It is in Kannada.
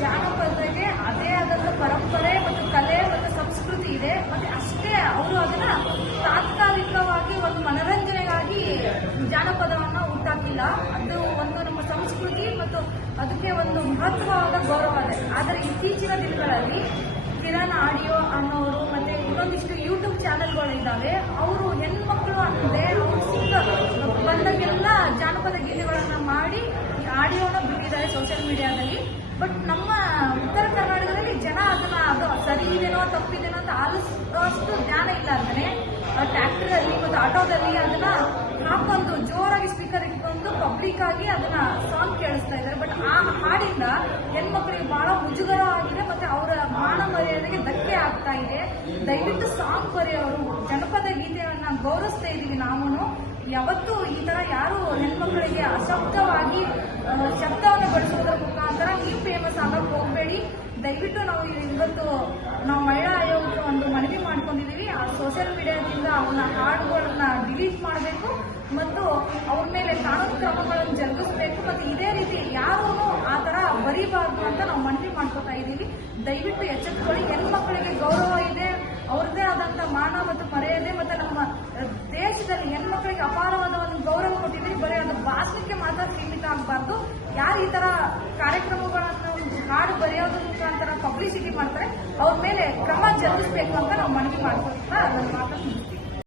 ಜಾನಪದಕ್ಕೆ ಅದೇ ಆದಂತ ಪರಂಪರೆ ಮತ್ತು ಕಲೆ ಮತ್ತು ಸಂಸ್ಕೃತಿ ಇದೆ. ಮತ್ತೆ ಅಷ್ಟೇ ಅವರು ಅದನ್ನ ತಾತ್ಕಾಲಿಕವಾಗಿ ಒಂದು ಮನರಂಜನೆಗಾಗಿ ಜಾನಪದವನ್ನ ಹುಟ್ಟಾಕಿಲ್ಲ. ಅದು ಒಂದು ನಮ್ಮ ಸಂಸ್ಕೃತಿ ಮತ್ತು ಅದಕ್ಕೆ ಒಂದು ಮಹತ್ವವಾದ ಗೌರವ ಇದೆ. ಆದರೆ ಇತ್ತೀಚಿನ ದಿನಗಳಲ್ಲಿ ಕಿರಣ್ ಆಡಿಯೋ ಅನ್ನೋರು ಮತ್ತೆ ಇನ್ನೊಂದಿಷ್ಟು ಯೂಟ್ಯೂಬ್ ಚಾನೆಲ್ಗಳು ಇದ್ದಾವೆ. ಅವರು ಹೆಣ್ಮಕ್ಳು ಅನ್ನದೆ ಅವರು ಬಂದಾಗೆಲ್ಲ ಜಾನಪದ ಗೀತೆಗಳನ್ನ ಮಾಡಿ ಆಡಿಯೋನ ಬಿಟ್ಟಿದ್ದಾರೆ ಸೋಷಿಯಲ್ ಮೀಡಿಯಾದಲ್ಲಿ. ಬಟ್ ನಮ್ಮ ಉತ್ತರ ಕರ್ನಾಟಕದಲ್ಲಿ ಜನ ಅದನ್ನ ಅದು ಸರಿ ಇದೆನೋ ತಪ್ಪಿದೇನೋ ಅಂತ ಆಲೋಚಿಸುವಷ್ಟು ಜ್ಞಾನ ಇಲ್ಲ. ಅಂದ್ರೆ ಟ್ರ್ಯಾಕ್ಟರ್ ಅಲ್ಲಿ ಮತ್ತು ಆಟೋದಲ್ಲಿ ಅದನ್ನ ಹಾಕೊಂಡು ಜೋರಾಗಿ ಸ್ಪೀಕರ್ ಇಟ್ಕೊಂಡು ಪಬ್ಲಿಕ್ ಆಗಿ ಅದನ್ನ ಸಾಂಗ್ ಕೇಳಿಸ್ತಾ ಇದ್ದಾರೆ. ಬಟ್ ಆ ಹಾಡಿಂದ ಹೆಣ್ಮಕ್ಳಿಗೆ ಬಹಳ ಮುಜುಗರ ಆಗಿದೆ ಮತ್ತೆ ಅವರ ಮಾನ ಮರ್ಯಾದೆಗೆ ಧಕ್ಕೆ ಆಗ್ತಾ ಇದೆ. ದಯವಿಟ್ಟು ಸಾಂಗ್ ಬರೆಯೋರು ಜನಪದ ಗೀತೆಯನ್ನ ಗೌರವಿಸ್ತಾ ಇದೀವಿ. ನಾವು ಯಾವತ್ತೂ ಈ ತರ ಯಾರು ಹೆಣ್ಮಕ್ಳಿಗೆ ಅಶಬ್ದವಾಗಿ ಶಬ್ದವನ್ನು ಬಳಸುವುದರ ಮುಖಾಂತರ ನೀವು ಫೇಮಸ್ ಆಗಕ್ಕೆ ಹೋಗಬೇಡಿ. ದಯವಿಟ್ಟು ನಾವು ಇವತ್ತು ನಾವು ಮಹಿಳಾ ಆಯೋಗಕ್ಕೆ ಒಂದು ಮನವಿ ಮಾಡ್ಕೊಂಡಿದೀವಿ. ಆ ಸೋಷಿಯಲ್ ಮೀಡಿಯಾದಿಂದ ಅವನ ಹಾಡುಗಳನ್ನ ಡಿಲೀಟ್ ಮಾಡಬೇಕು ಮತ್ತು ಅವ್ರ ಮೇಲೆ ಕಾನೂನು ಕ್ರಮಗಳನ್ನು ಜರುಗಿಸಬೇಕು. ಮತ್ತೆ ಇದೇ ರೀತಿ ಯಾರೂ ಆ ತರ ಬರೀಬಾರ್ದು ಅಂತ ನಾವು ಮನವಿ ಮಾಡ್ಕೊತಾ ಇದ್ದೀವಿ. ದಯವಿಟ್ಟು ಎಚ್ಚೆತ್ತುಕೊಳ್ಳಿ. ಹೆಣ್ಮಕ್ಳಿಗೆ ಗೌರವ ಇದೆ, ಅವ್ರದ್ದೇ ಆದಂತ ಮಾನ ಮತ್ತು ಮರ್ಯಾದೆ ಮತ್ತೆ ನಮ್ಮ ದೇಶದಲ್ಲಿ ಹೆಣ್ಮಕ್ಳಿಗೆ ಅಪಾರವಾದ ಒಂದು ಗೌರವ ಕೊಟ್ಟಿದ್ದೀವಿ. ಬರೀ ಅದು ಭಾಷಣಕ್ಕೆ ಮಾತ್ರ ಸೀಮಿತ ಆಗಬಾರ್ದು. ಯಾರು ಈ ತರ ಕಾರ್ಯಕ್ರಮಗಳನ್ನು ಹಾಡು ಬರೆಯೋದ್ರ ಮುಖಾಂತರ ಪಬ್ಲಿಸಿಟಿ ಮಾಡ್ತಾರೆ ಅವ್ರ ಮೇಲೆ ಕ್ರಮ ಜರುಗಿಸಬೇಕು ಅಂತ ನಾವು ಮನವಿ ಮಾಡ್ಕೊಳ್ತಾ ಅದನ್ನು ಮಾತಾಡ್ತೀವಿ.